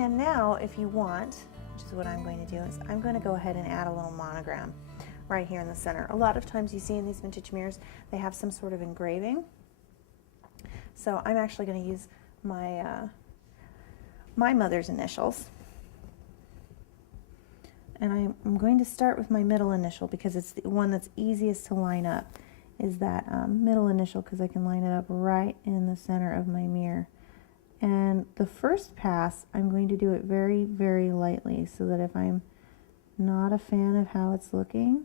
And now, if you want, which is what I'm going to do, is I'm going to go ahead and add a little monogram right here in the center. A lot of times you see in these vintage mirrors, they have some sort of engraving. So I'm actually going to use my, my mother's initials. And I'm going to start with my middle initial because it's the one that's easiest to line up, is that middle initial, because I can line it up right in the center of my mirror. And the first pass, I'm going to do it very, very lightly so that if I'm not a fan of how it's looking,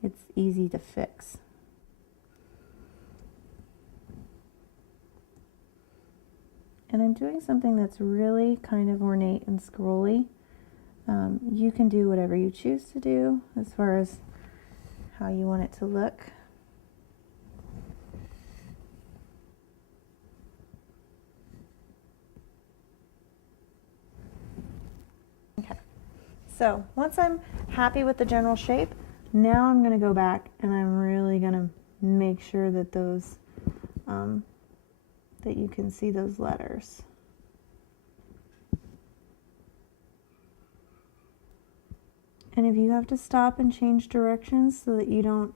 it's easy to fix. And I'm doing something that's really kind of ornate and scrolly. You can do whatever you choose to do as far as how you want it to look. Okay, so once I'm happy with the general shape, now I'm going to go back and I'm really going to make sure that those, that you can see those letters. And if you have to stop and change directions so that you don't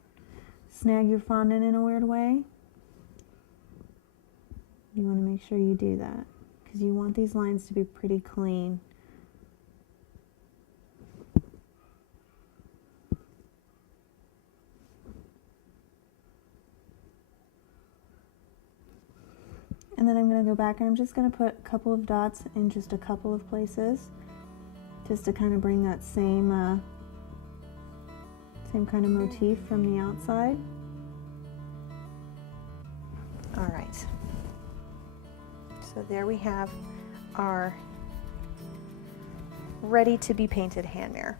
snag your fondant in a weird way, you want to make sure you do that because you want these lines to be pretty clean. And then I'm going to go back and I'm just going to put a couple of dots in just a couple of places, just to kind of bring that same kind of motif from the outside. All right. So there we have our ready to be painted hand mirror.